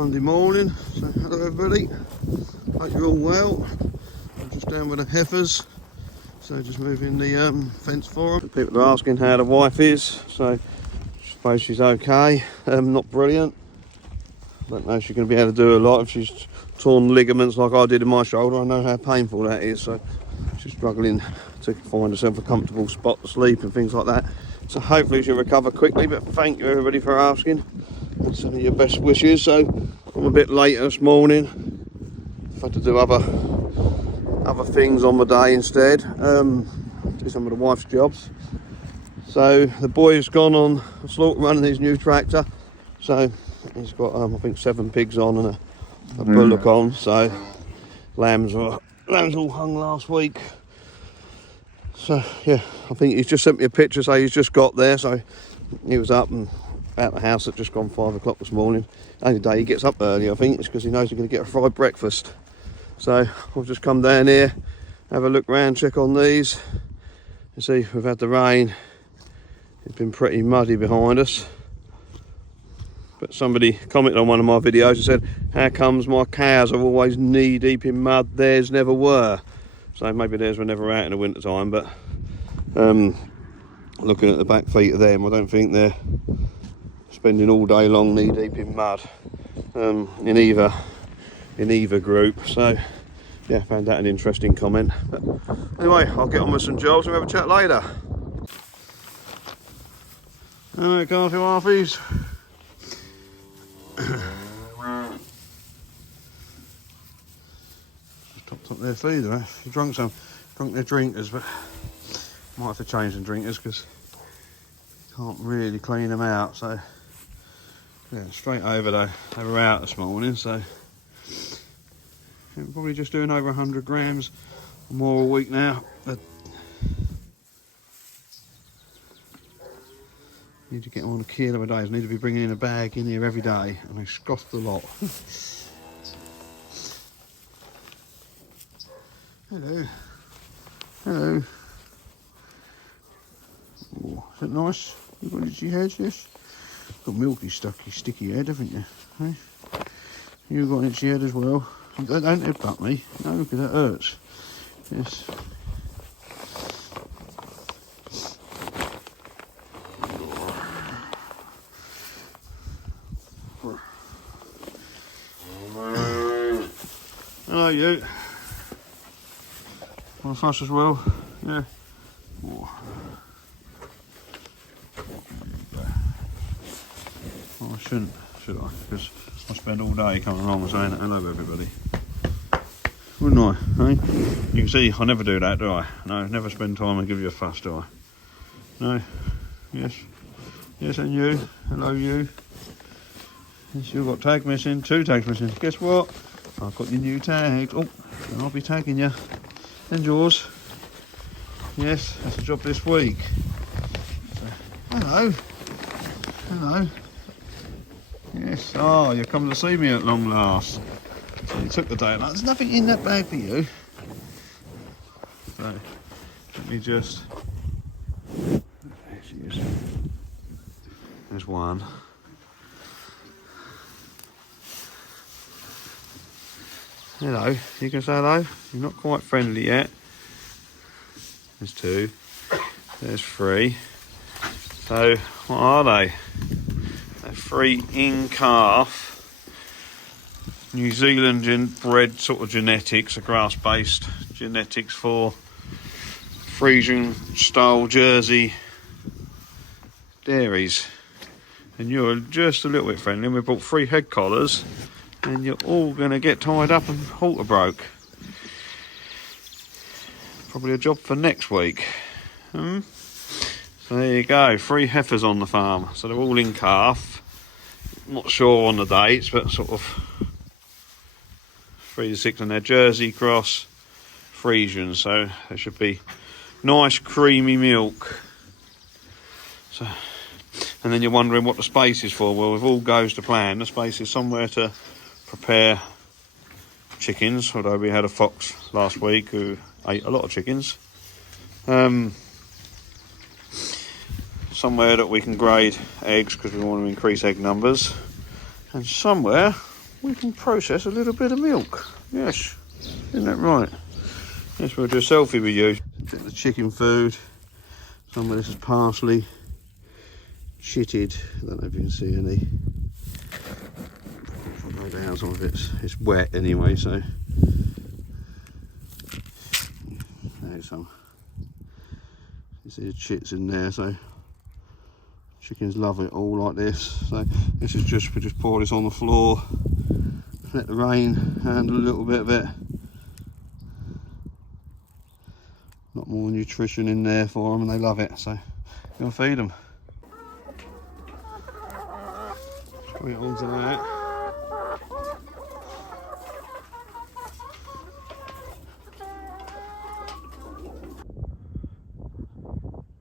Monday morning. So hello everybody, hope you're all well. I'm just down with the heifers, so just moving the fence for them. People are asking how the wife is, so I suppose she's okay. Not brilliant. I don't know if she's going to be able to do a lot if she's torn ligaments like I did in my shoulder. I know how painful that is, so she's struggling to find herself a comfortable spot to sleep and things like that. So hopefully she'll recover quickly, but thank you everybody for asking. And some of your best wishes. So I'm a bit later this morning. I've had to do other things on the day instead. Do some of the wife's jobs. So the boy's gone on a slaughter run in his new tractor. So he's got I think 7 pigs on and a bullock on. So lambs all hung last week. So yeah, I think he's just sent me a picture, so he's just got there. So he was up and out the house at just gone 5 o'clock this morning. Only day he gets up early, I think, it's because he knows he's going to get a fried breakfast. So I've just come down here, have a look round, check on these. You see, we've had the rain. It's been pretty muddy behind us. But somebody commented on one of my videos and said, how comes my cows are always knee deep in mud, theirs never were? So maybe theirs were never out in the winter time, but looking at the back feet of them, I don't think they're spending all day long knee deep in mud in either group. So yeah, found that an interesting comment. But anyway, I'll get on with some jobs and we'll have a chat later. Alright, Calves and Harpies. Topped up their feed there. Drunk their drinkers, but might have to change them drinkers because can't really clean them out. So yeah, straight over though. They were out this morning, so I'm probably just doing over 100 grams or more a week now. But need to get on a kilo a day. I need to be bringing in a bag in here every day, and I scoffed a lot. Hello. Hello. Oh, is that nice? You've got itchy heads, yes? Got milky, sticky head, haven't you? Hey? You've got an itchy head as well. Don't headbutt me. No, because that hurts. Yes. Hello, you. Want to fuss as well? Yeah. Oh. Oh, I shouldn't, should I? Because I spend all day coming along and saying hello everybody. Wouldn't I? Eh? You can see I never do that, do I? No, never spend time and give you a fuss, do I? No? Yes? Yes, and you? Hello, you? Yes, you've got tag missing, 2 tags missing. Guess what? I've got your new tags. Oh, and I'll be tagging you. And yours. Yes, that's a job this week. So, hello. Hello. Yes, oh, you're coming to see me at long last. So you took the day. There's nothing in that bag for you. So, let me just... There she is. There's one. Hello, you can say hello. You're not quite friendly yet. There's 2. There's 3. So, what are they? They're 3 in-calf New Zealand bred sort of genetics, a grass-based genetics for Frisian style Jersey dairies. And you're just a little bit friendly. We bought 3 head collars. And you're all going to get tied up and halter broke. Probably a job for next week. So there you go, 3 heifers on the farm. So they're all in calf. Not sure on the dates, but sort of 3 to 6, and they're Jersey cross Frisian. So there should be nice creamy milk. So, and then you're wondering what the space is for. Well, if all goes to plan, the space is somewhere to prepare chickens, although we had a fox last week who ate a lot of chickens. Somewhere that we can grade eggs because we want to increase egg numbers, and somewhere we can process a little bit of milk. Yes, isn't that right? Yes, we'll do a selfie with you. Bit of the chicken food. Some of this is parsley, shitted. I don't know if you can see any. I'll go down, some of it's wet anyway, so there's some. You see the chits in there, so chickens love it all like this. So this is just, we just pour this on the floor, let the rain handle a little bit of it. Lot more nutrition in there for them and they love it, so gonna feed them. Put it onto that.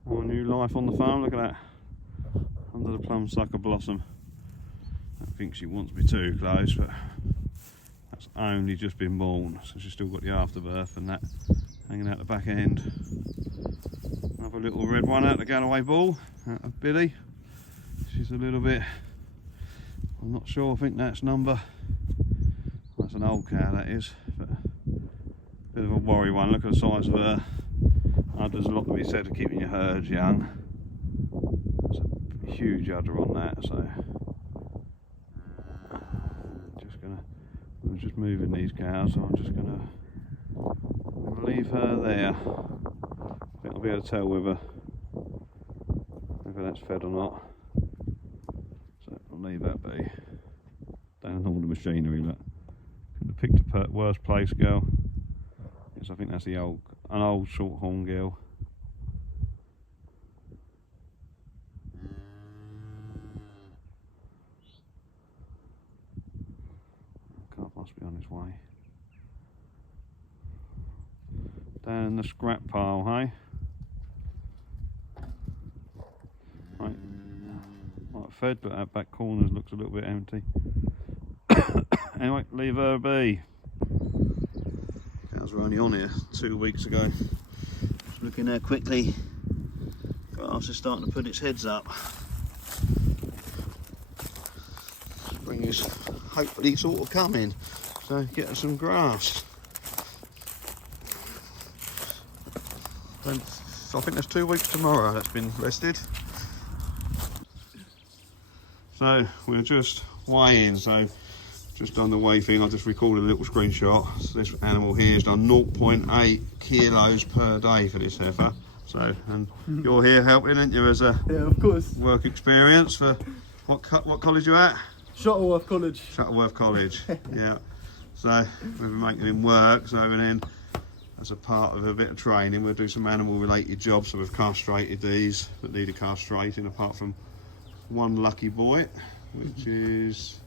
More new life on the farm, look at that. Under the plum sucker blossom. I think she wants me too close, but that's only just been born, so she's still got the afterbirth and that hanging out the back end. Another little red one out the Galloway bull, out of Billy. She's a little bit, I'm not sure, I think that's number, that's an old cow that is, but a bit of a worry one. Look at the size of her. There's a lot to be said for keeping your herds young. There's a huge udder on that, so we're just moving these cows, so I'm just gonna leave her there. I think I'll be able to tell whether that's fed or not. So I'll leave that be. Down all the machinery, look. Couldn't have picked a worse place, girl. Yes, I think that's an old shorthorn girl. Calf must be on his way. Down in the scrap pile, hey? Right, fed, but that back corner looks a little bit empty. Anyway, leave her be. Cows were only on here 2 weeks ago. Just looking there quickly. Grass is starting to put its heads up. Spring is hopefully sort of coming, so get her some grass. I think that's 2 weeks tomorrow that's been rested. So we're just weighing, so just done the weigh thing. I just recorded a little screenshot. So this animal here has done 0.8 kilos per day for this heifer. So, and you're here helping, aren't you, as a of course, work experience for what college you at? Shuttleworth College. Shuttleworth College, yeah. So we've been making him work, so and then as a part of a bit of training we'll do some animal related jobs. So we've castrated these that needed castrating, apart from one lucky boy, which is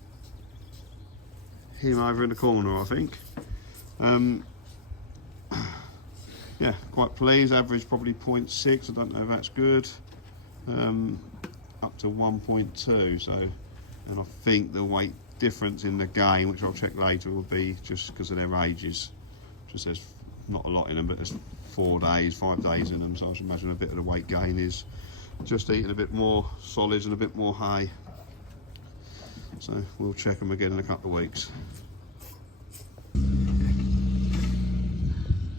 him over in the corner, I think. Yeah, quite pleased. Average probably 0.6. I don't know if that's good. Up to 1.2. So, and I think the weight difference in the gain, which I'll check later, will be just because of their ages. Just there's not a lot in them, but there's 4 days, 5 days in them. So I should imagine a bit of the weight gain is just eating a bit more solids and a bit more hay. So we'll check them again in a couple of weeks.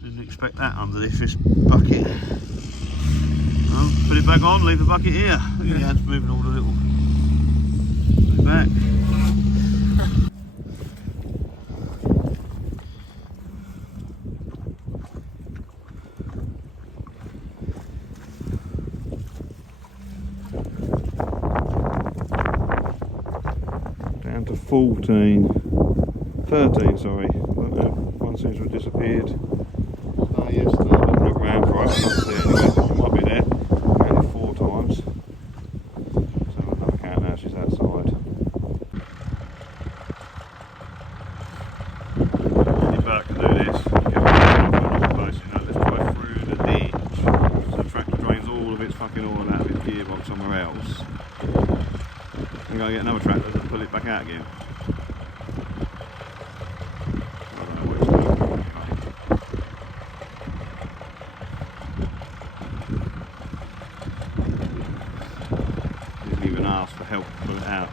Didn't expect that underneath this bucket. Well, put it back on, leave the bucket here. Look at the ants moving all the little. Put it back. Down to 13, sorry. One seems to have disappeared. Oh, yesterday. I didn't look around for it. I can't see it anyway. It might be there. Only 4 times. So another cow now, she's outside. Any back to do this. Let's try through the ditch. So the tractor drains all of its fucking oil out of its gearbox somewhere else. I'm going to get another tractor to pull it back out again. Didn't even ask for help to pull it out.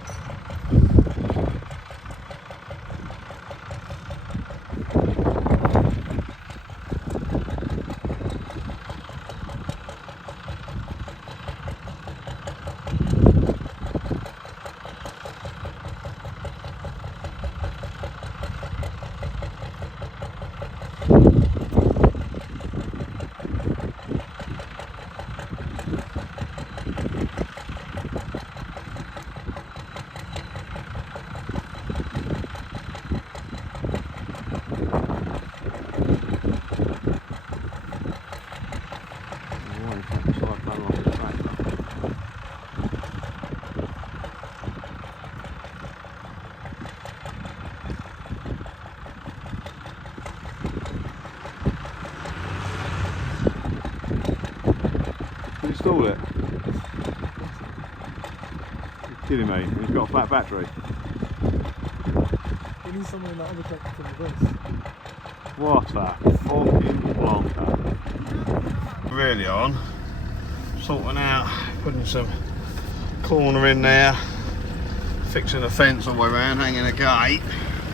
install it? You're kidding me. He's got a flat battery. You need something like other tractor to reverse. What a fucking plonker. Really on. Sorting out, putting some corner in there, fixing a fence all the way around, hanging a gate,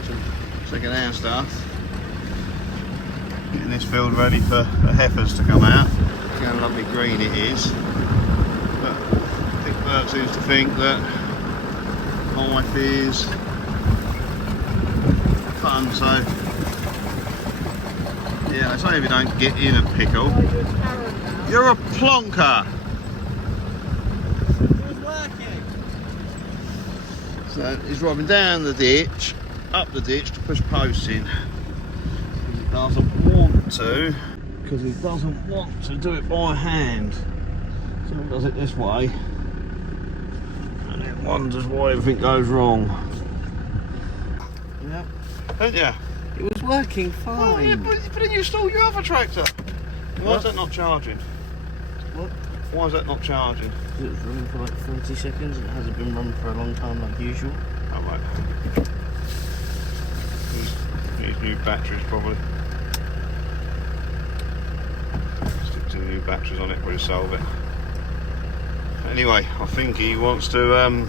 some second-hand stuff. Getting this field ready for the heifers to come out. Look how lovely green it is. But I think Bert seems to think that life is fun, so yeah, they say if you don't get in a pickle, you're a plonker. It was working. So he's driving down the ditch, up the ditch to push posts in. He doesn't want to, because he doesn't want to do it by hand. So he does it this way, and then wonders why everything goes wrong. Yeah. Don't you? It was working Oh, fine. yeah, but then you stole your other tractor. Why is that not charging? What? Why is that not charging? It was running for like 40 seconds. It hasn't been run for a long time like usual. Oh, right. Needs new batteries probably. Stick two new batteries on it, probably solve it. Anyway, I think he wants to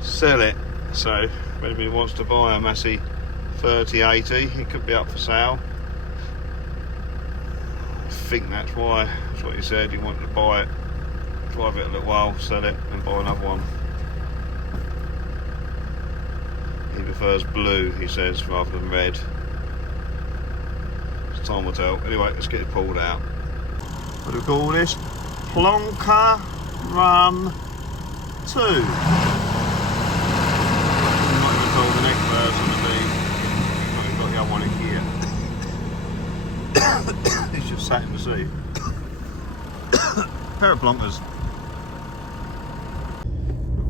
sell it. So if anybody wants to buy a Massey 3080, it could be up for sale. I think that's why. That's what he said. He wanted to buy it, drive it a little while, sell it, and buy another one. He prefers blue, he says, rather than red. So time will tell. Anyway, let's get it pulled out. What do we call this? Plonker Run 2. I'm not even told the next person to be. We've got the other one in here. It's just sat in the seat. Pair of plonkers.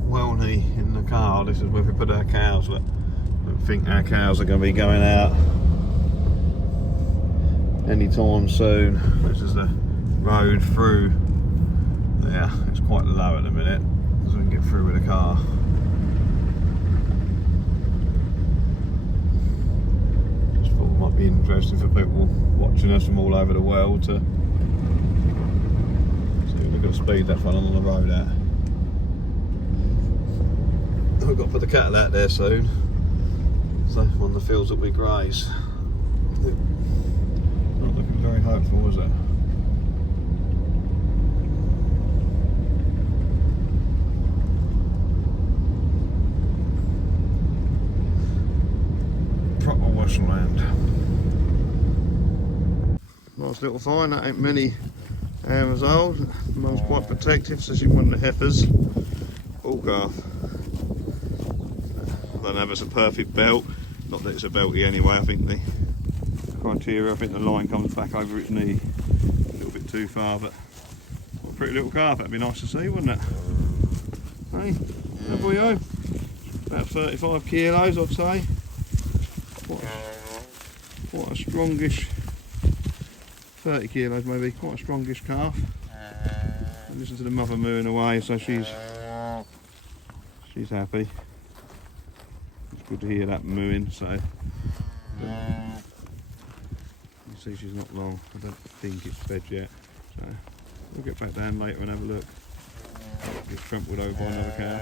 Welney in the car. This is where we put our cows. Look, I don't think our cows are going to be going out anytime soon. This is the road through there. It's quite low at the minute, so we can get through with the car. Just thought it might be interesting for people watching us from all over the world to see look at the speed that fella on the road at. We've got to put the cattle out there soon, so on the fields that we graze. Not looking very hopeful, is it? Proper washland. Nice little find, that ain't many hours old. Mum's quite protective, so she wanted the heifers. Bull calf. Don't have us a perfect belt. Not that it's a belty anyway, I think the criteria, I think the line comes back over its knee a little bit too far, but what a pretty little calf, that'd be nice to see, wouldn't it? Hey, there we go. About 35 kilos, I'd say. Quite a strongish, 30 kilos maybe, quite a strongish calf. And listen to the mother mooing away, so she's happy. It's good to hear that mooing, so you see she's not long. I don't think it's fed yet, so we'll get back down later and have a look. Get trampled over by another cow.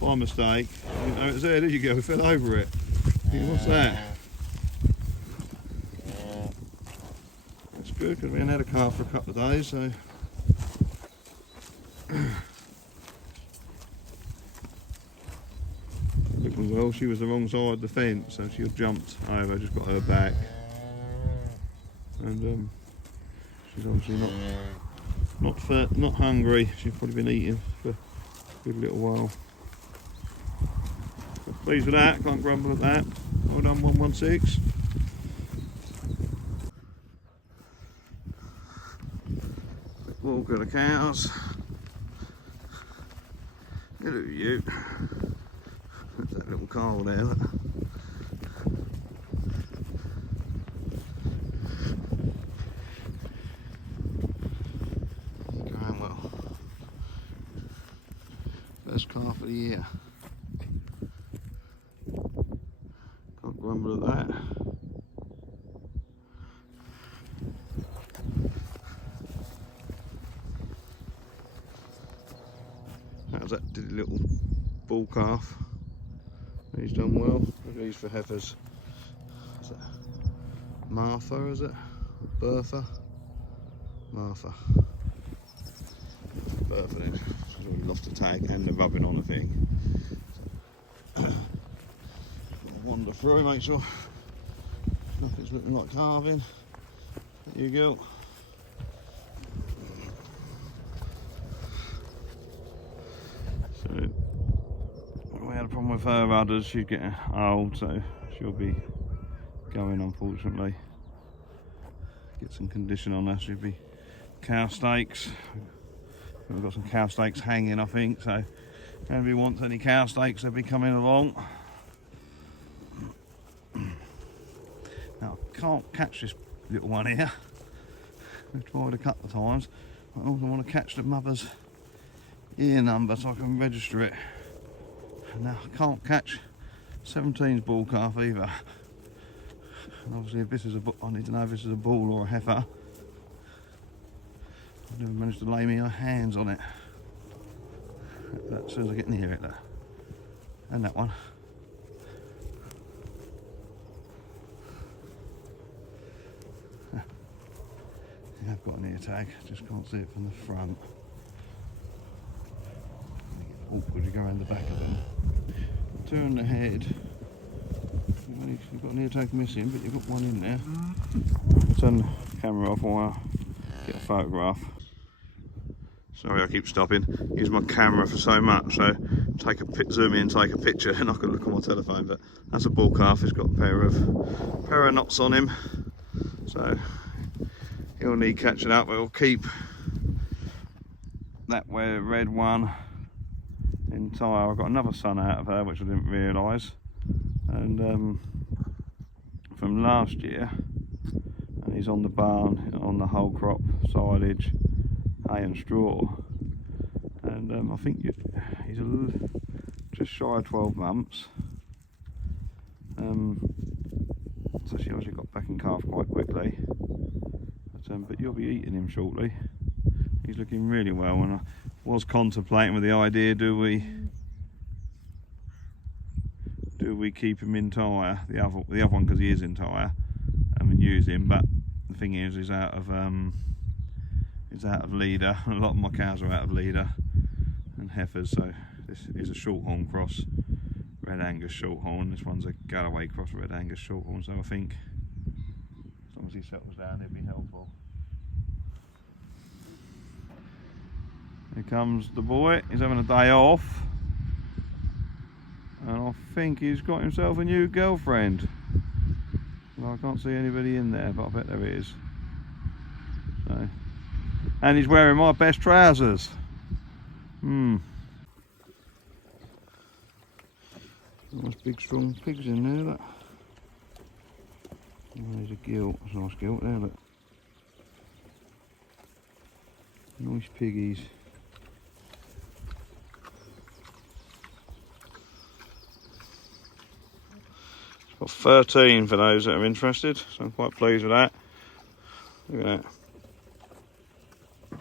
By mistake, I didn't know it was there, did you go? We fell over it. What's that? That's good, because we haven't had a calf for a couple of days, so looking well. She was the wrong side of the fence, so she jumped over, just got her back, and she's obviously not hungry. She's probably been eating for a good little while. So pleased with that, can't grumble at that. Well done, 116. Walk of the cows. Hello you. There's that little coal there, look. grumble at that. How's that did a little bull calf? He's done well. These for heifers. Is that Martha, is it? Bertha? Martha. Bertha then. She's already lost the tag and the rubbing on the thing. Wander through, make sure nothing's looking like calving. There you go. So we had a problem with her udders. She's getting old, so she'll be going, unfortunately. Get some condition on her. She'll be cow steaks. We've got some cow steaks hanging, I think. So if anybody wants any cow steaks, they'll be coming along. Now I can't catch this little one here. I've tried a couple of times. I also want to catch the mother's ear number so I can register it. Now I can't catch 17's bull calf either. And obviously if this is a bull, I need to know if this is a bull or a heifer. I've never managed to lay my hands on it. As soon as I get near it, though. And that one. I've got an ear tag, just can't see it from the front. Awkward, you go around the back of them. Turn the head. You've got an ear tag missing, but you've got one in there. Turn the camera off while I get a photograph. Sorry, I keep stopping. Use my camera for so much, so zoom in, take a picture, and I can look on my telephone. But that's a bull calf. He's got a pair of knots on him, so he'll need catching up. We'll keep that red one entire. I've got another son out of her, which I didn't realise, and from last year, and he's on the barn on the whole crop silage, hay and straw, and I think he's just shy of 12 months. So she obviously got back in calf quite quickly. But you'll be eating him shortly. He's looking really well, and I was contemplating with the idea: do we keep him entire, the other one, because he is entire, and use him. But the thing is, he's out of leader. A lot of my cows are out of leader and heifers, so this is a shorthorn cross, Red Angus shorthorn. This one's a Galloway cross, Red Angus shorthorn. So I think as long as he settles down, he'll be helpful. Here comes the boy. He's having a day off, and I think he's got himself a new girlfriend. Well, I can't see anybody in there, but I bet there is. So, and he's wearing my best trousers. Nice big strong pigs in there. Look. Oh, there's a gilt. That's a nice gilt there. Look. Nice piggies. Got 13 for those that are interested, so I'm quite pleased with that. Look at that.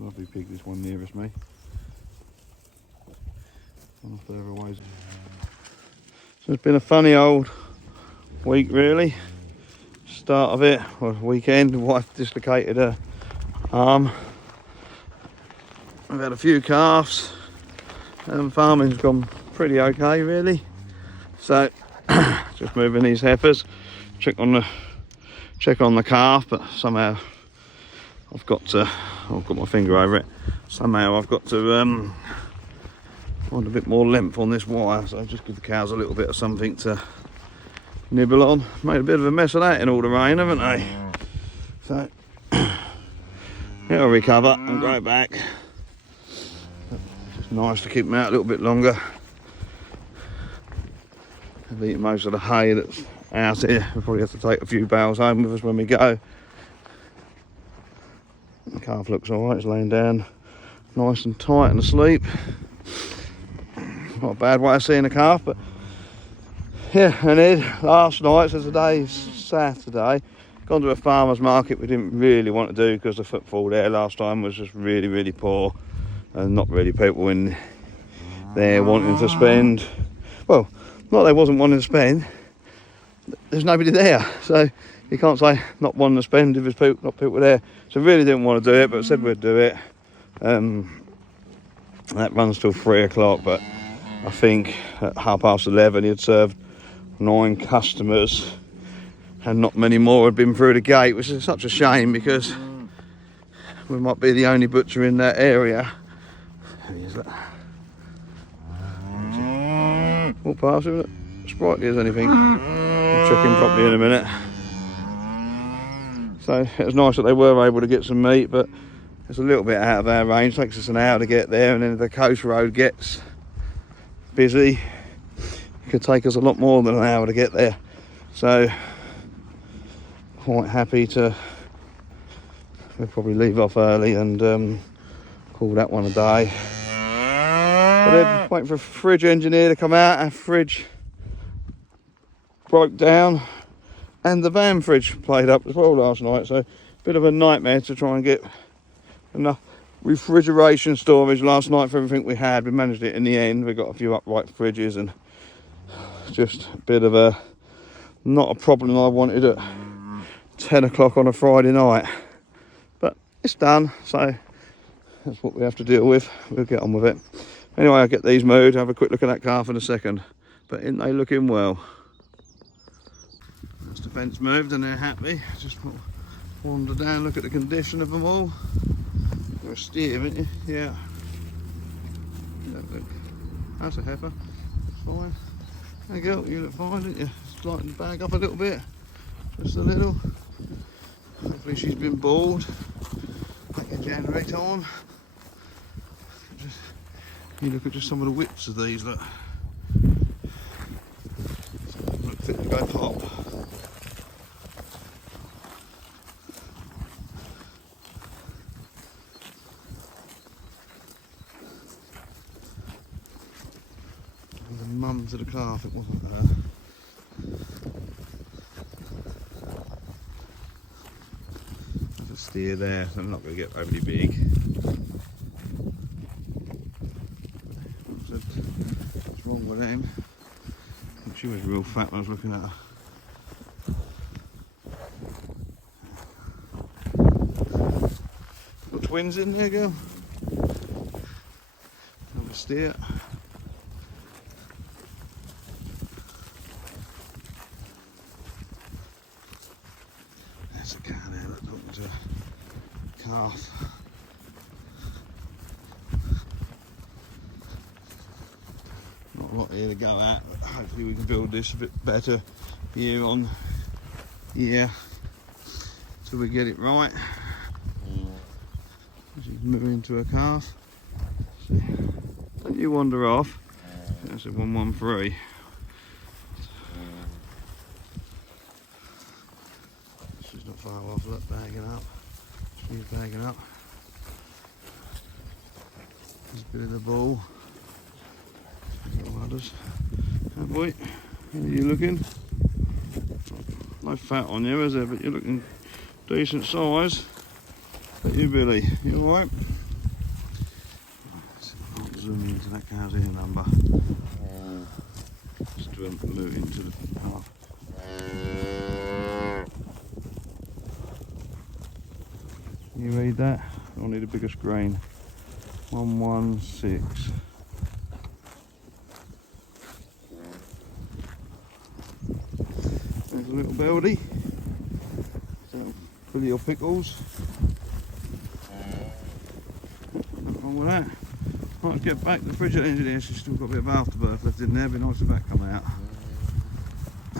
Lovely pig, this one nearest me. One further away. So it's been a funny old week really. Start of it, or weekend, the wife dislocated her arm. I've had a few calves, and farming's gone pretty okay really. So just moving these heifers, check on the calf, but somehow I've got my finger over it. Somehow I've got to find a bit more length on this wire, so just give the cows a little bit of something to nibble on. Made a bit of a mess of that in all the rain, haven't they? So it'll recover and grow back. It's just nice to keep them out a little bit longer. I've eaten most of the hay that's out here. We'll probably have to take a few bales home with us when we go. The calf looks alright, it's laying down nice and tight and asleep. Not a bad way of seeing a calf, but Yeah, and then last night, so today's Saturday, gone to a farmer's market we didn't really want to do because the footfall there last time was just really, really poor, and not really people in there wanting to spend. Well, not they wasn't wanting to spend, there's nobody there, so you can't say not wanting to spend if there's people, not people there. So really didn't want to do it, but said we'd do it. That runs till 3 o'clock, but I think at 11:30 he'd served 9 customers and not many more had been through the gate, which is such a shame because we might be the only butcher in that area. Who is that? Walk past him, sprightly as anything. I'll check him properly in a minute. So it was nice that they were able to get some meat, but it's a little bit out of our range. It takes us an hour to get there, and then if the coast road gets busy, it could take us a lot more than an hour to get there. So quite happy to, we'll probably leave off early and call that one a day. But then waiting for a fridge engineer to come out. Our fridge broke down and the van fridge played up as well last night, so a bit of a nightmare to try and get enough refrigeration storage last night for everything we had. We managed it in the end. We got a few upright fridges and just a bit of a, not a problem I wanted at 10 o'clock on a Friday night, but it's done, so that's what we have to deal with. We'll get on with it. Anyway, I'll get these moved, have a quick look at that calf in a second, but ain't they looking well? That's the fence moved and they're happy. Just wander down, look at the condition of them all. You're a steer, haven't you? Yeah. Look. That's a heifer. Fine. There you go, you look fine, didn't you? Just lighten the bag up a little bit. Just a little. Hopefully she's been bored. Like a January time. Just, you look at just some of the widths of these, look. Look fit to go pop. And the mum to the calf, it wasn't her. There's a steer there, so I'm not going to get overly big. What's wrong with him? I think she was real fat when I was looking at her. Got twins in there, girl. Another steer. There's a cow there, look, talking to a calf. Not a lot here to go at, but hopefully we can build this a bit better year on year till we get it right. She's moving to a calf. See, don't you wander off. That's a 113. She's not far off, look, bagging up. She's bagging up. There's a bit of the ball. Others. Oh boy, how are you looking? No fat on you, is there? But you're looking decent size. But you, Billy, you alright? I'll zoom into that cow's ear number. Just to move into the path. You read that? I'll need a bigger screen. 116. There's a little belly. Fill your pickles. Nothing wrong with that. Right, let's get back. The fridge engineer, she's still got a bit of afterbirth left in there. Be nice if that come out. I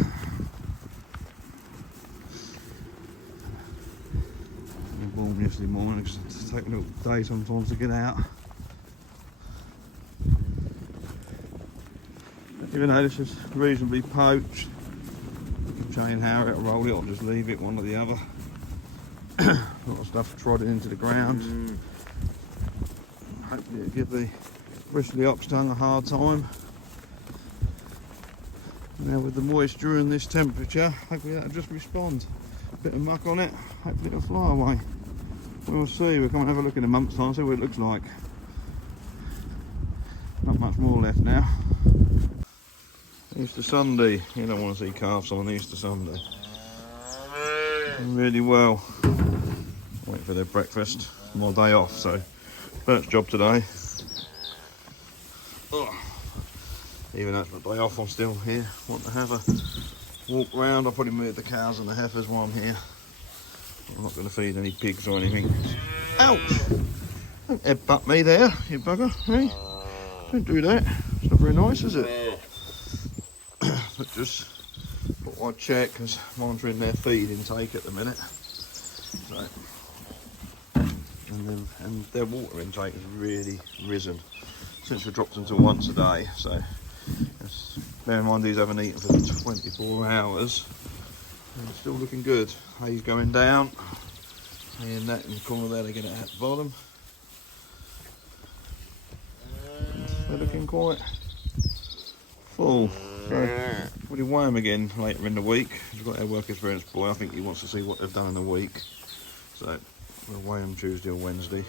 was born yesterday morning because it takes a little day sometimes to get out. Even though this is reasonably poached, chain how it'll roll it or just leave it, one or the other. A lot of stuff trodden into the ground. Hopefully it'll give the bristly ox tongue a hard time. Now with the moisture and this temperature, hopefully that'll just respond. A bit of muck on it, hopefully it'll fly away. We'll see, we'll come and have a look in a month's time, see what it looks like. Not much more left now. Easter Sunday, you don't want to see calves on Easter Sunday. Really well. Wait for their breakfast, my day off, so first job today. Oh. Even though it's my day off, I'm still here. Want to have a walk round. I'll probably move the cows and the heifers while I'm here. I'm not going to feed any pigs or anything. Ouch! Don't headbutt me there, you bugger, hey? Don't do that. It's not very nice, is it? But just thought I'd check, because monitoring their feed intake at the minute. So, and their water intake has really risen since we dropped them to once a day. So, bear in mind these haven't eaten for 24 hours. And it's still looking good. Hay's going down. Hay in that in the corner there, they get it at the bottom. They're looking quite full. So we'll weigh them again later in the week. We've got our work experience boy. I think he wants to see what they've done in the week. So we'll weigh them Tuesday or Wednesday.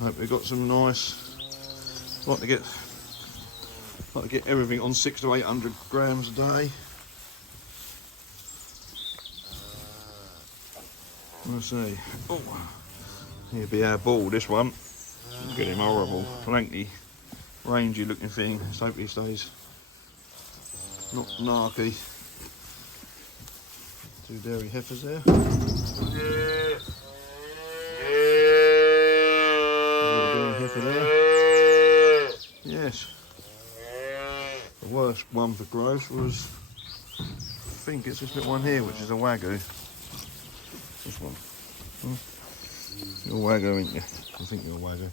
Hope we've got some nice. Like to get everything on 600 to 800 grams a day. Let's see. Oh, he'll be our bull, this one. Look at him, horrible, lanky, rangy looking thing. Let's hope he stays not narky. Two dairy heifers there. Dairy heifer there. Yes. The worst one for growth was, I think it's this little one here, which is a wagyu. This one. You're a wagyu, ain't you? I think you're a wagyu.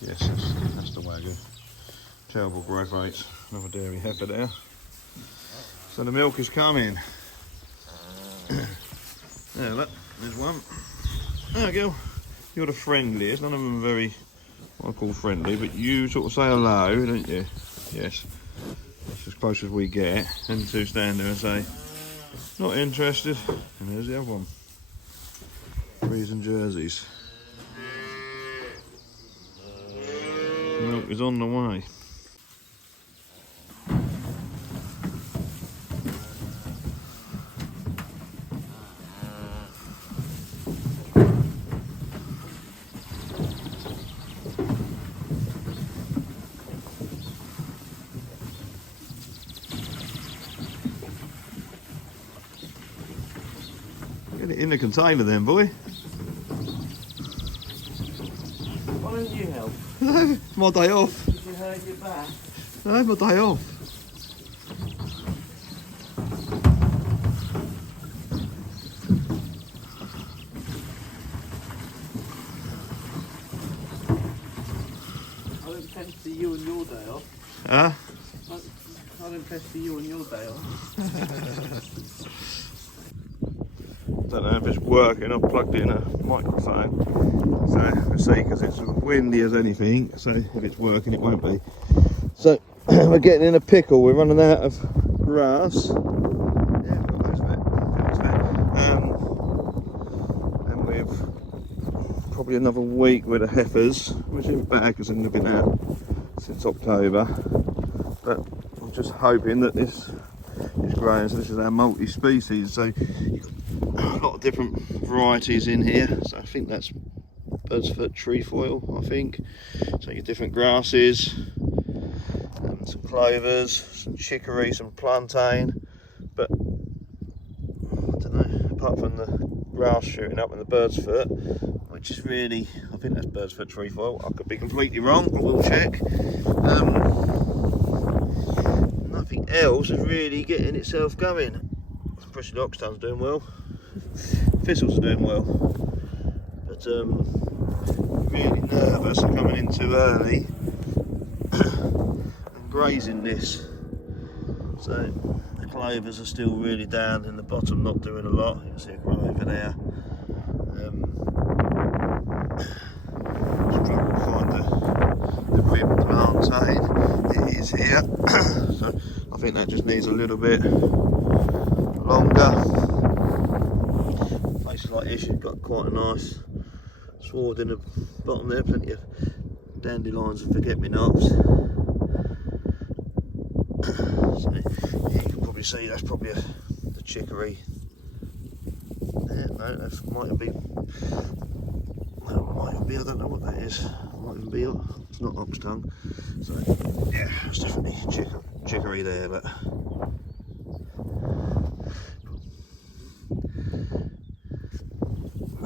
Yes, that's the wagyu. Terrible growth rates. Another dairy heifer there. So the milk is coming. There, look, there's one. There we go. You're the friendliest. None of them are very, what I call friendly, but you sort of say hello, don't you? Yes. That's as close as we get. And two stand there and say, not interested. And there's the other one. Breeds and jerseys. Milk is on the way. Get it in the container then, boy. Why don't you help? No, it's my day off. Did you hurt your back? No, it's my day off. I don't pester you on your day off. Huh? I don't pester you on your day off. I don't know if it's working. I've plugged in a microphone, so we'll see, because it's as windy as anything, so if it's working it won't be. So we're getting in a pickle. We're running out of grass. Yeah, we've got those there. And we've probably another week with the heifers, which isn't bad because they've been out since October, but I'm just hoping that this is growing. So this is our multi-species, so a lot of different varieties in here. So I think that's bird's foot trefoil, I think. So your different grasses, some clovers, some chicory, some plantain, but I don't know, apart from the grass shooting up and the bird's foot, which is really, I think that's bird's foot trefoil. I could be completely wrong, but we'll check. Nothing else is really getting itself going. Especially the oxton's doing well. Thistles are doing well, but really nervous of coming in too early and grazing this. So the clovers are still really down in the bottom, not doing a lot. You can see a grow over there. here. So I think that just needs a little bit longer. Places like this, you've got quite a nice sward in the bottom there, plenty of dandelions and forget-me-nots. So you can probably see that's probably the chicory. Yeah, no, that might be. Well, it might even be. I don't know what that is. It might even be. It's not ox tongue. So yeah, it's definitely chicory there, but.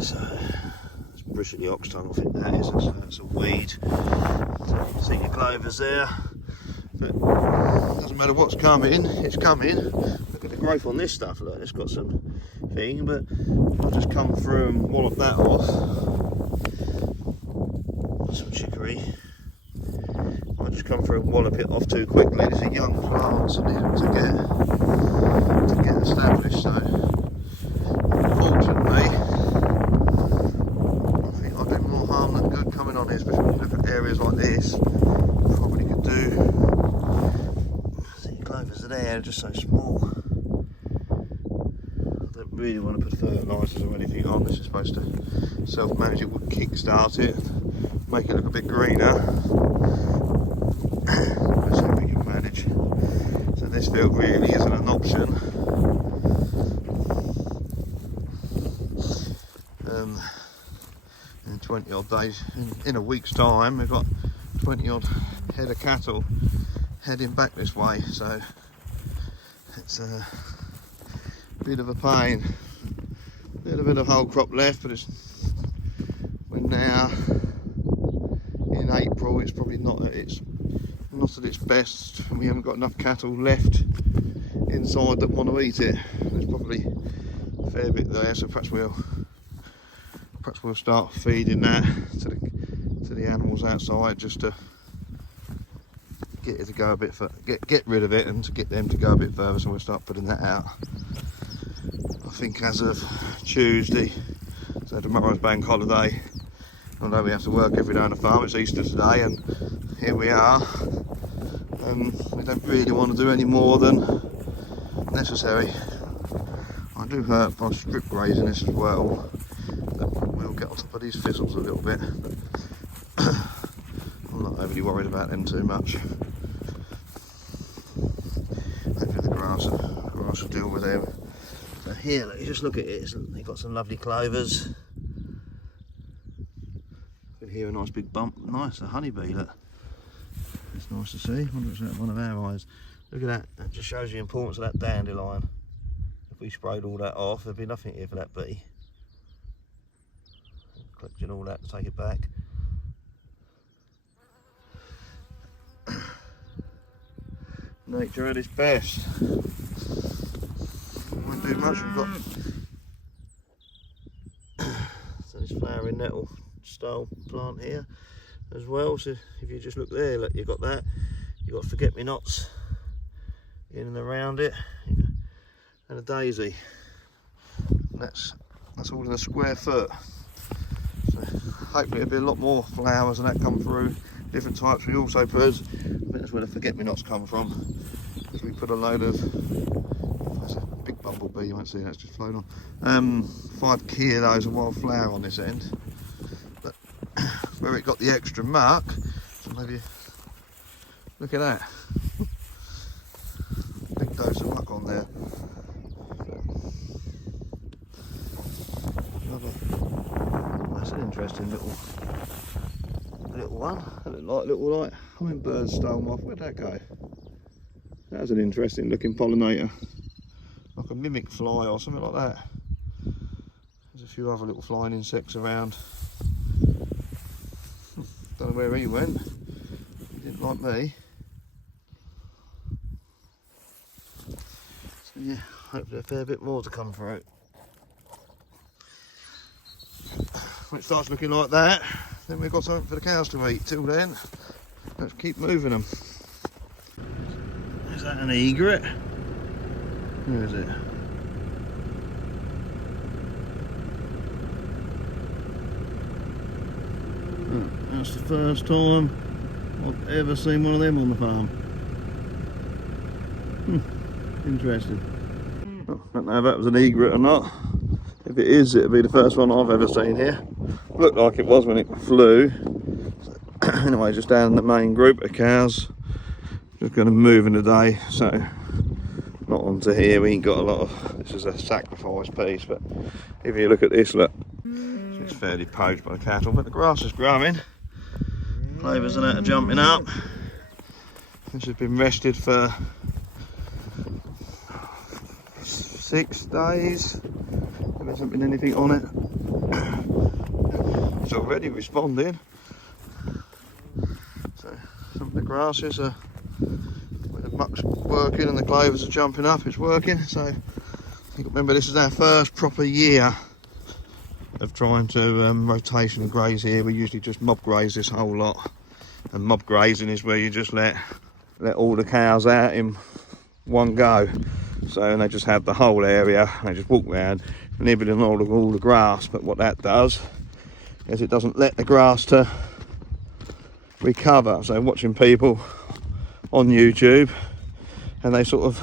So it's bristly ox tongue. I think that is. That's a weed. So you can see your clovers there. But it doesn't matter what's coming, it's coming. Look at the growth on this stuff, look, it's got some thing, but I'll just come through and wallop that off. Some chicory. I'll just come through and wallop it off too quickly. These are young plants that need to get established, so unfortunately I think I'll do more harm than good coming on here, especially when you look at areas like this. Probably could do. Clovers are there, just so small. I don't really want to put fertilisers or anything on. This is supposed to self-manage. It would kick-start it, make it look a bit greener. Let's see if we can manage. So this field really isn't an option. In 20 odd days, in a week's time, we've got 20 odd head of cattle heading back this way, so it's a bit of a pain. A little bit of whole crop left, but we're now in April. It's probably not at its best, and we haven't got enough cattle left inside that want to eat it. There's probably a fair bit there, so perhaps we'll start feeding that to the animals outside, just to get it to go a bit further, get rid of it, and to get them to go a bit further. So we'll start putting that out. I think as of Tuesday, so tomorrow's bank holiday. Although we have to work every day on the farm, it's Easter today, and here we are. We don't really want to do any more than necessary. I do hope by strip grazing this as well that we'll get on top of these fizzles a little bit. I'm not overly worried about them too much. Hopefully the grass will deal with them. So here, let you just look at it. They've got some lovely clovers. You can hear a nice big bump. Nice, a honeybee. Look, it's nice to see. I wonder if it's one of our eyes. Look at that. That just shows the importance of that dandelion. If we sprayed all that off, there'd be nothing here for that bee. Collecting all that to take it back. Nature at its best. Won't do much. We've got so this flowering nettle style plant here as well. So if you just look there, look, you've got that. You've got forget-me-nots in and around it, and a daisy. And that's all in a square foot. So hopefully it'll be a lot more flowers and that come through. Different types. We also put, I think that's where the forget-me-nots come from, because we put a load of, that's a big bumblebee, you won't see that's just flown on, 5 kilos of wildflower on this end, but where it got the extra muck, so maybe, look at that, big dose of muck on there. That's an interesting little one. That looked like hummingbirds stole them off. Where'd that go? That was an interesting looking pollinator, like a mimic fly or something like that. There's a few other little flying insects around. Don't know where he went. He didn't like me. So yeah, hopefully a fair bit more to come through. When it starts looking like that, then we've got something for the cows to eat. Till then, let's keep moving them. Is that an egret? Where is it? Oh, that's the first time I've ever seen one of them on the farm. Interesting. Oh, I don't know if that was an egret or not. If it is, it'll be the first one I've ever seen here. Looked like it was when it flew. Anyway, just down the main group of cows. Just going to move in today, so not onto here. We ain't got a lot of. This is a sacrifice piece, but if you look at this, look, it's fairly poached by the cattle, but the grass is growing. Clovers and that are jumping up. This has been rested for 6 days. There hasn't been anything on it. It's already responding. So some of the grasses are, where the muck's working and the clovers are jumping up, it's working. So I think, remember, this is our first proper year of trying to rotational graze here. We usually just mob graze this whole lot, and mob grazing is where you just let all the cows out in one go. So, and they just have the whole area, they just walk around nibbling all the grass. But what that does is it doesn't let the grass to recover. So watching people on YouTube, and they sort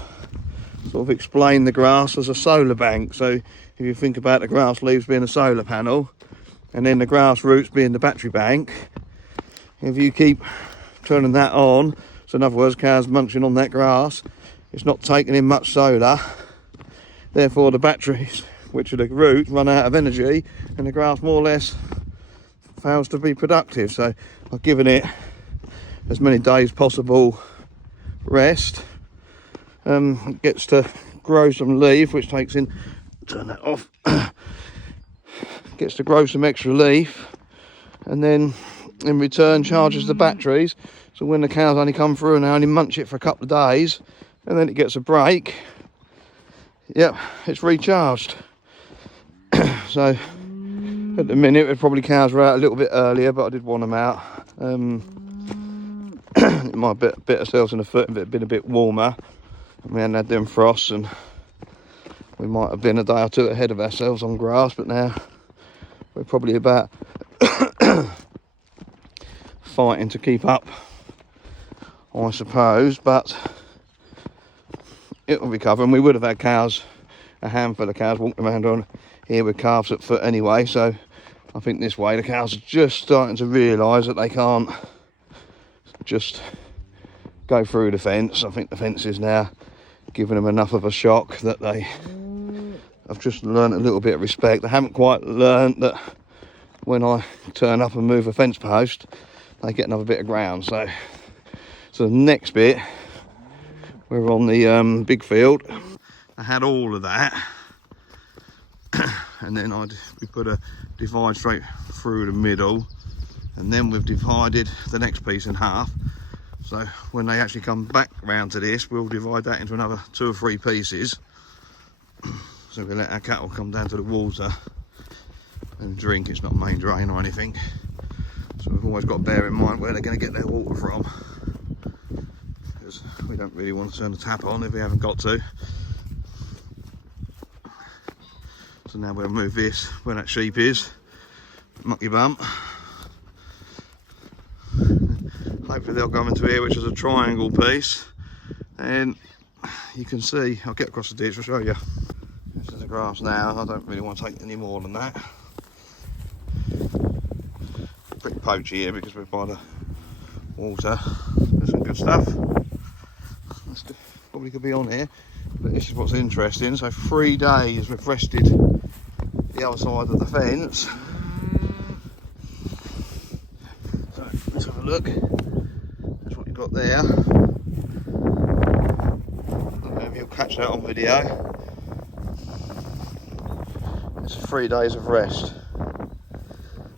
of explain the grass as a solar bank. So if you think about the grass leaves being a solar panel, and then the grass roots being the battery bank, if you keep turning that on, so in other words, cows munching on that grass, it's not taking in much solar, therefore the batteries, which are the roots, run out of energy, and the grass more or less fails to be productive. So I've given it as many days possible rest. It gets to grow some leaf, which takes in, turn that off, gets to grow some extra leaf, and then in return charges the batteries. So when the cows only come through and they only munch it for a couple of days, and then it gets a break, yep, it's recharged. So at the minute, it probably cows were out a little bit earlier, but I did want them out. It might have bit ourselves in the foot if it had been a bit warmer. We hadn't had them frosts, and we might have been a day or two ahead of ourselves on grass, but now we're probably about fighting to keep up, I suppose, but it will recover. And we would have had cows, a handful of cows walking around on here with calves at foot anyway. So I think this way the cows are just starting to realise that they can't just go through the fence. I think the fence is now giving them enough of a shock that they have just learned a little bit of respect. They haven't quite learned that when I turn up and move a fence post, they get another bit of ground. So the next bit, we're on the big field. I had all of that, and then we put a divide straight through the middle, and then we've divided the next piece in half. So when they actually come back round to this, we'll divide that into another 2 or 3 pieces. So we let our cattle come down to the water and drink. It's not a main drain or anything, so we've always got to bear in mind where they're going to get their water from, because we don't really want to turn the tap on if we haven't got to. So now we'll move this where that sheep is, mucky bump. Hopefully they'll come into here, which is a triangle piece, and you can see, I'll get across the ditch, I'll show you. This is the grass now. I don't really want to take any more than that. Pretty poachy here because we're by the water. There's some good stuff. Probably could be on here, but this is what's interesting. So 3 days we've rested the other side of the fence. So let's have a look. That's what you've got there. I don't know if you'll catch that on video. It's 3 days of rest.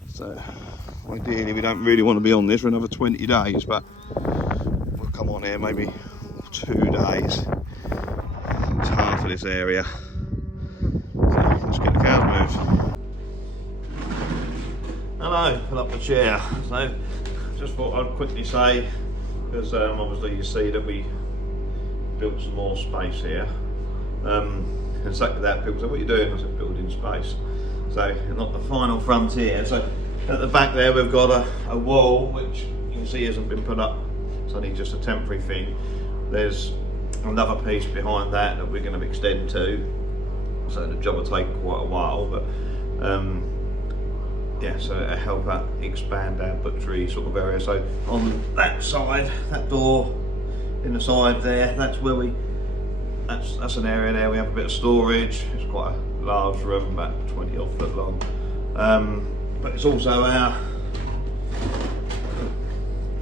So ideally we don't really want to be on this for another 20 days, but we'll come on here maybe 2 days. It's half of this area. So let's get the cows moved. Hello, pull up the chair. So just thought I'd quickly say, because obviously you see that we built some more space here. And exactly that, people say, what are you doing? I said, building space. So not the final frontier. So at the back there we've got a wall which you can see hasn't been put up. It's only just a temporary thing. There's another piece behind that we're going to extend to, so the job will take quite a while, but yeah, so it'll help out expand our butchery sort of area. So on that side, that door in the side there, that's where that's an area there we have a bit of storage. It's quite a large room, about 20 odd foot long, but it's also our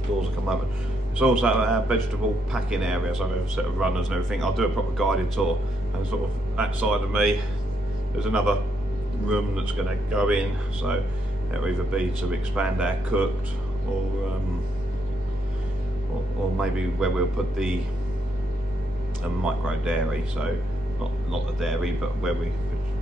doors will come open. It's also our vegetable packing area, so we have a set of runners and everything. I'll do a proper guided tour, and sort of that side of me there's another room that's going to go in, so it'll either be to expand our cooked or maybe where we'll put the micro dairy, so not the dairy but where we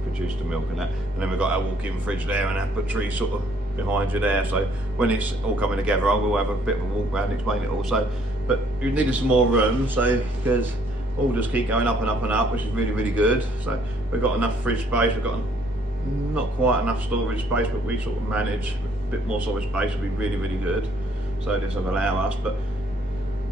produce the milk and that. And then we've got our walk-in fridge there and our butchery sort of behind you there, so when it's all coming together I will have a bit of a walk around and explain it also. But you needed some more room, so because orders keep going up and up and up, which is really good. So we've got enough fridge space, we've got not quite enough storage space, but we sort of manage a bit more storage space would be really good, so this will allow us. But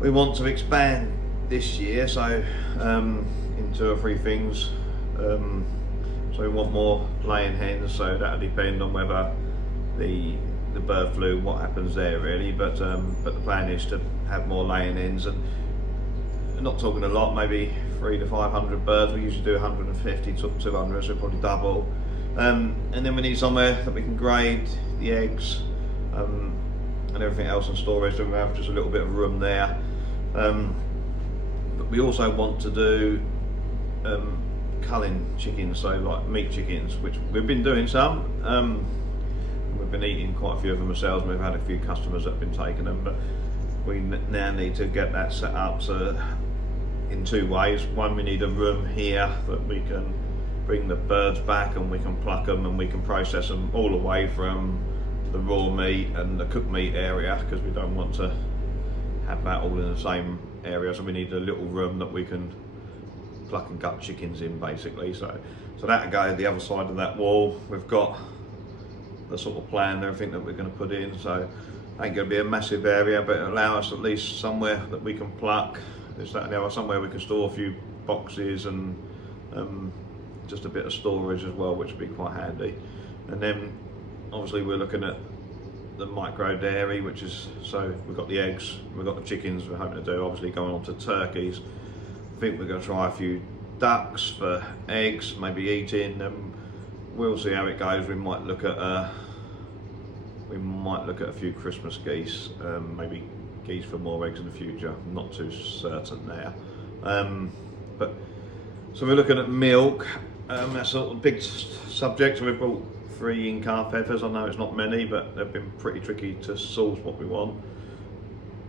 we want to expand this year, so in 2 or 3 things. So we want more laying hens, so that'll depend on whether the bird flu, what happens there really, but the plan is to have more laying hens, and not talking a lot, maybe 300 to 500 birds. We usually do 150 to 200, so probably double. And then we need somewhere that we can grade the eggs and everything else in storage, so we have just a little bit of room there. But we also want to do culling chickens, so like meat chickens, which we've been doing some. We've been eating quite a few of them ourselves, and we've had a few customers that have been taking them, but we now need to get that set up so in 2 ways. One, we need a room here that we can bring the birds back and we can pluck them and we can process them all away from the raw meat and the cooked meat area, because we don't want to have that all in the same area. So we need a little room that we can pluck and gut chickens in basically. So that'll go the other side of that wall. We've got the sort of plan and everything that we're going to put in, so ain't going to be a massive area, but it'll allow us at least somewhere that we can pluck, this, that and the other, somewhere we can store a few boxes and just a bit of storage as well, which would be quite handy. And then obviously we're looking at the micro dairy, which is, so we've got the eggs, we've got the chickens we're hoping to do, obviously going on to turkeys. I think we're going to try a few ducks for eggs, maybe eating them. We'll see how it goes. We might look at a few Christmas geese, maybe geese for more eggs in the future. I'm not too certain there. But so we're looking at milk. That's a sort of big subject. So we brought 3 in-calf heifers. I know it's not many, but they've been pretty tricky to source what we want.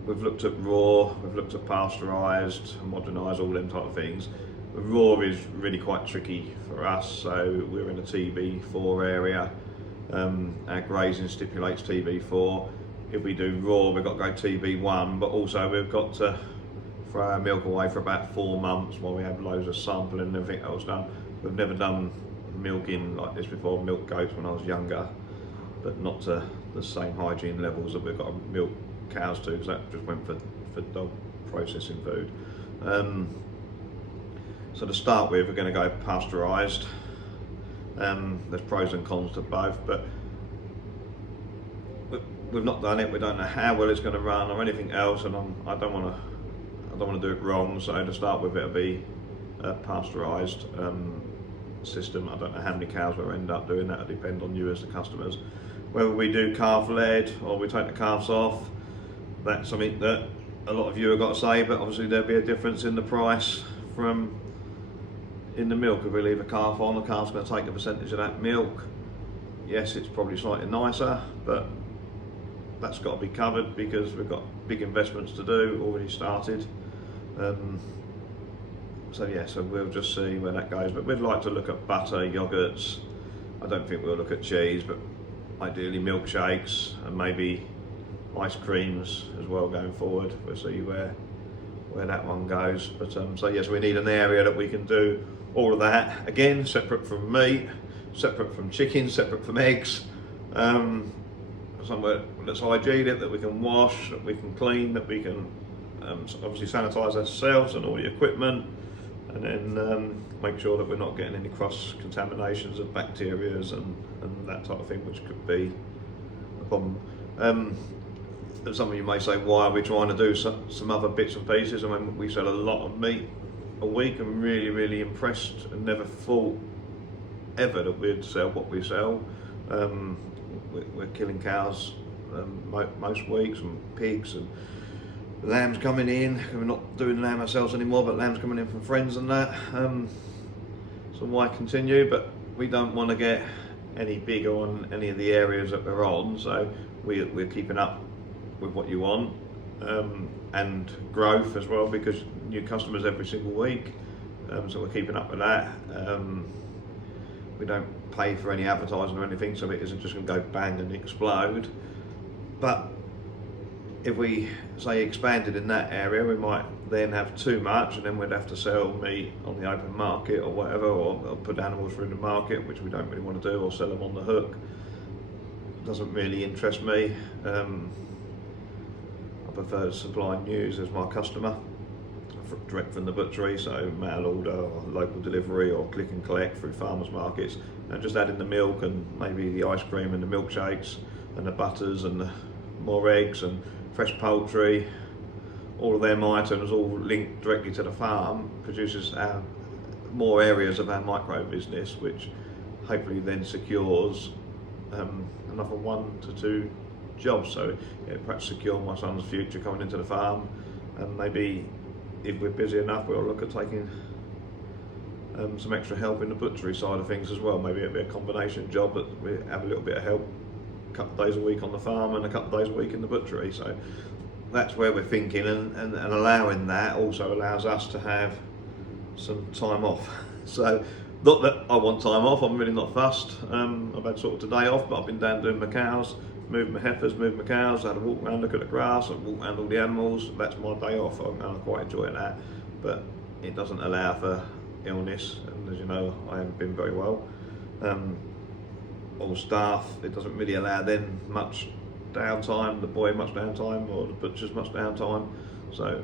We've looked at raw, we've looked at pasteurised, homogenised, all them type of things. The raw is really quite tricky for us, so we're in a TB4 area. Our grazing stipulates TB4. If we do raw, we've got to go TB1, but also we've got to throw our milk away for about 4 months while we have loads of sampling and everything else done. We've never done milking like this before, milk goats when I was younger, but not to the same hygiene levels that we've got to milk cows to, because that just went for dog processing food. So to start with, we're going to go pasteurised. There's pros and cons to both, but we've not done it. We don't know how well it's going to run or anything else, and I don't want to do it wrong. So to start with, it'll be a pasteurised system. I don't know how many cows we'll end up doing. That'll depend on you as the customers. Whether we do calf led or we take the calves off, that's something that a lot of you have got to say. But obviously there'll be a difference in the price from in the milk. If we leave a calf on, the calf's going to take a percentage of that milk. Yes, it's probably slightly nicer, but that's got to be covered because we've got big investments to do already started. So yeah, so we'll just see where that goes. But we'd like to look at butter, yogurts. I don't think we'll look at cheese, but ideally milkshakes and maybe ice creams as well going forward. We'll see where that one goes. But so yes, we need an area that we can do all of that, again, separate from meat, separate from chicken, separate from eggs, somewhere that's hygienic, that we can wash, that we can clean, that we can obviously sanitise ourselves and all the equipment, and then make sure that we're not getting any cross contaminations of bacteria and that type of thing, which could be a problem. Some of you may say, why are we trying to do some other bits and pieces? I mean, we sell a lot of meat a week. I'm really impressed, and never thought ever that we'd sell what we sell. We're killing cows most weeks, and pigs, and lambs coming in. We're not doing lamb ourselves anymore, but lambs coming in from friends and that. So why continue? But we don't want to get any bigger on any of the areas that we're on, so we're keeping up with what you want, and growth as well, because new customers every single week, so we're keeping up with that. We don't pay for any advertising or anything, so it isn't just going to go bang and explode. But if we say expanded in that area, we might then have too much, and then we'd have to sell meat on the open market or whatever, or put animals through the market, which we don't really want to do, or sell them on the hook. Doesn't really interest me. I prefer to supply news as my customer, direct from the butchery, so mail order or local delivery or click and collect through farmers markets, and just adding the milk and maybe the ice cream and the milkshakes and the butters and the more eggs and fresh poultry, all of them items all linked directly to the farm produces more areas of our micro business, which hopefully then secures another 1 to 2 jobs. So perhaps secure my son's future coming into the farm, and maybe if we're busy enough, we'll look at taking some extra help in the butchery side of things as well. Maybe it'll be a combination job, but we have a little bit of help a couple of days a week on the farm and a couple of days a week in the butchery. So that's where we're thinking, and allowing that also allows us to have some time off. So not that I want time off, I'm really not fussed. I've had sort of today off, but I've been down doing my cows, moving my heifers, moving my cows. I had a walk around, look at the grass, and walk around all the animals. That's my day off, and I quite enjoy that. But it doesn't allow for illness, and as you know, I haven't been very well. All staff, it doesn't really allow them much downtime, the boy much downtime, or the butchers much downtime. So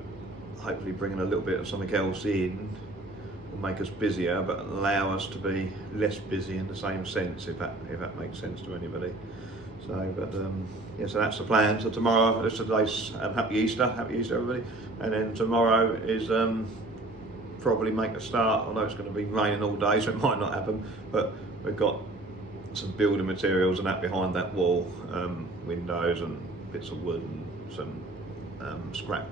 hopefully bringing a little bit of something else in will make us busier, but allow us to be less busy in the same sense, if that makes sense to anybody. So, but yeah, so that's the plan. So tomorrow, today's Happy Easter everybody, and then tomorrow is probably make a start. I know it's going to be raining all day, so it might not happen, but we've got some building materials and that behind that wall, windows and bits of wood and some scrap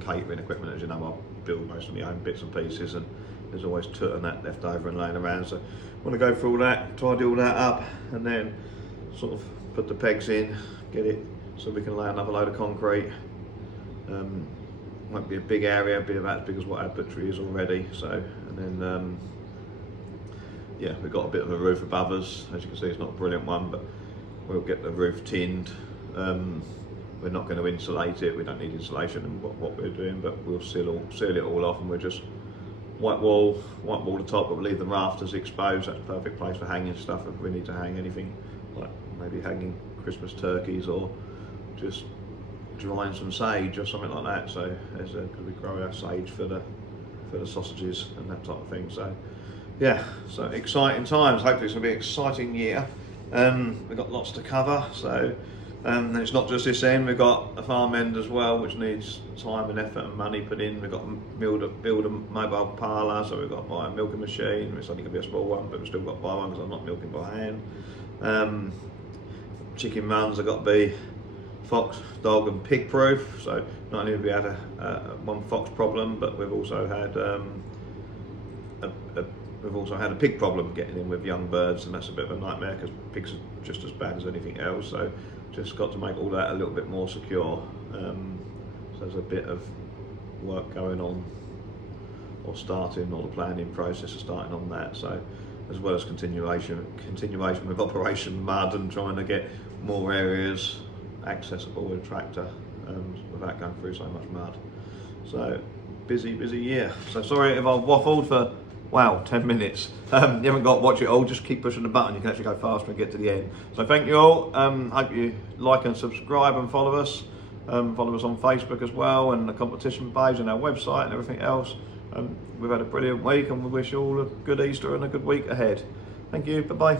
catering equipment. As you know, I build most of my own bits and pieces, and there's always toot and that left over and laying around. So I want to go through all that, tidy all that up, and then sort of put the pegs in, get it so we can lay another load of concrete. Won't be a big area, be about as big as what our butchery is already. So, and then yeah, we've got a bit of a roof above us. As you can see, it's not a brilliant one, but we'll get the roof tinned. We're not going to insulate it. We don't need insulation in what we're doing, but we'll seal it all off, and we'll just white wall the top, but we'll leave the rafters exposed. That's a perfect place for hanging stuff if we need to hang anything, like maybe hanging Christmas turkeys or just drying some sage or something like that. So because we grow our sage for the sausages and that type of thing. So yeah, so exciting times. Hopefully it's going to be an exciting year. We've got lots to cover, so and it's not just this end, we've got a farm end as well, which needs time and effort and money put in. We've got to build a mobile parlour, so we've got to buy a milking machine. It's only going to be a small one, but we've still got to buy one because I'm not milking by hand. Chicken runs have got to be fox, dog and pig proof, so not only have we had one fox problem, but we've also had a pig problem getting in with young birds, and that's a bit of a nightmare because pigs are just as bad as anything else. So just got to make all that a little bit more secure. So there's a bit of work going on, or starting, or the planning process of starting on that. So as well as continuation with Operation Mud and trying to get more areas accessible with a tractor without going through so much mud. So busy year. So sorry if I've waffled for 10 minutes. You haven't got to watch it all, just keep pushing the button, you can actually go faster and get to the end. So thank you all, hope you like and subscribe and follow us, Follow us on Facebook as well, and the competition page and our website and everything else. We've had a brilliant week, and we wish you all a good Easter and a good week ahead. Thank you, bye-bye.